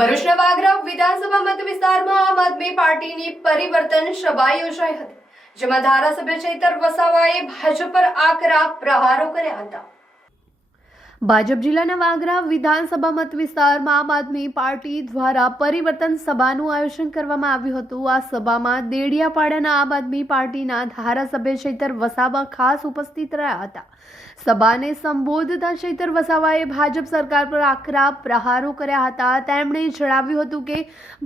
ભરૂચના વાગરા વિધાનસભા મત વિસ્તારમાં આમ આદમી પાર્ટીની પરિવર્તન સભા યોજાઈ હતી, જેમાં ધારાસભ્ય ચૈતર વસાવાએ ભાજપ પર આકરા પ્રહારો કર્યા હતા। ભાજપ જિલ્લાના વાગરા વિધાનસભા મત વિસ્તારમાં આમ આદમી પાર્ટી દ્વારા પરિવર્તન સભાનું આયોજન કરવામાં આવ્યું હતું। આ સભામાં દેડિયાપાડાના આમ આદમી પાર્ટીના ધારાસભ્ય ચૈતર વસાવા ખાસ ઉપસ્થિત રહ્યા હતા। સભાને સંબોધતા ચૈતર વસાવાએ ભાજપ સરકાર પર આકરા પ્રહારો કર્યા હતા। તેમણે જણાવ્યું હતું કે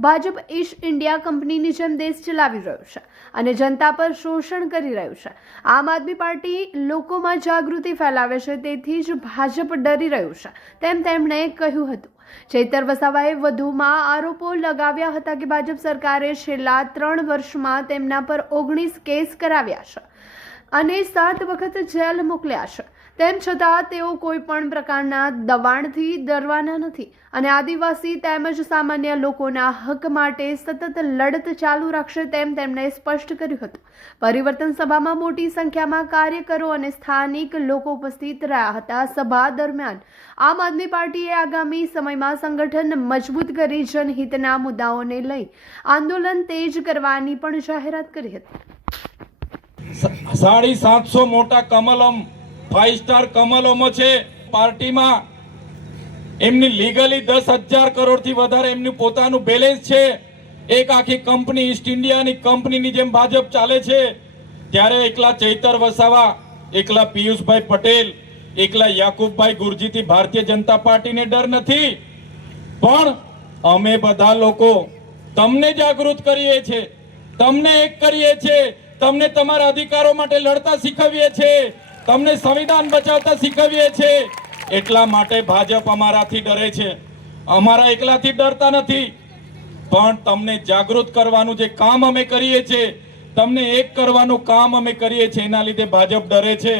ભાજપ ઈસ્ટ ઇન્ડિયા કંપનીની જેમ દેશ ચલાવી રહ્યું છે અને જનતા પર શોષણ કરી રહ્યું છે। આમ આદમી પાર્ટી લોકોમાં જાગૃતિ ફેલાવે છે, તેથી જ ભાજપ ડરી રહ્યું છે, તેમ તેમણે કહ્યું હતું। ચૈતર વસાવાએ વધુમાં આરોપો લગાવ્યા હતા કે ભાજપ સરકારે છેલ્લા 3 વર્ષમાં તેમના પર 19 કેસ કરાવ્યા છે અને 7 વખત જેલ મોકલ્યા છે। તેમ છતાં તેઓ કોઈ પણ પ્રકારના દબાણથી ડરવાના નથી અને આદિવાસી તેમજ સામાન્ય લોકોના હક માટે સતત લડત ચાલુ રાખશે, તેમ તેમણે સ્પષ્ટ કર્યું હતું। પરિવર્તન સભામાં મોટી સંખ્યામાં કાર્યકરો અને સ્થાનિક લોકો ઉપસ્થિત રહ્યા હતા। સભા દરમિયાન આમ આદમી પાર્ટીએ આગામી સમયમાં સંગઠન મજબૂત કરી જનહિતના મુદ્દાઓને લઈ આંદોલન તેજ કરવાની પણ જાહેરાત કરી હતી। 750 મોટા કમલમ 5 સ્ટાર કમલોમાં છે પાર્ટીમાં। એમની લીગલી 10,000 કરોડથી વધારે એમનું પોતાનું બેલેન્સ છે। એક આખી કંપની ઈસ્ટ ઇન્ડિયાની કંપનીની જેમ ભાજપ ચાલે છે, ત્યારે એકલા ચૈતર વસાવા, એકલા પિયુષભાઈ પટેલ, એકલા યાકુબભાઈ ગુરજીથી ભારતીય જનતા પાર્ટીને ડર નથી, પણ અમે બધા લોકો તમને જાગૃત કરીએ છીએ, તમને એક કરીએ છીએ, તમને તમારા અધિકારો માટે લડતા શીખવીએ છીએ, તમને સંવિધાન બચાવતા શીખવીએ છીએ। એટલા માટે ભાજપ અમારાથી ડરે છે, અમારા એકલાથી ડરતા નથી, પણ તમને જાગૃત કરવાનું જે કામ અમે કરીએ છીએ, તમને એક કરવાનું કામ અમે કરીએ છીએ, એના લીધે ભાજપ ડરે છે।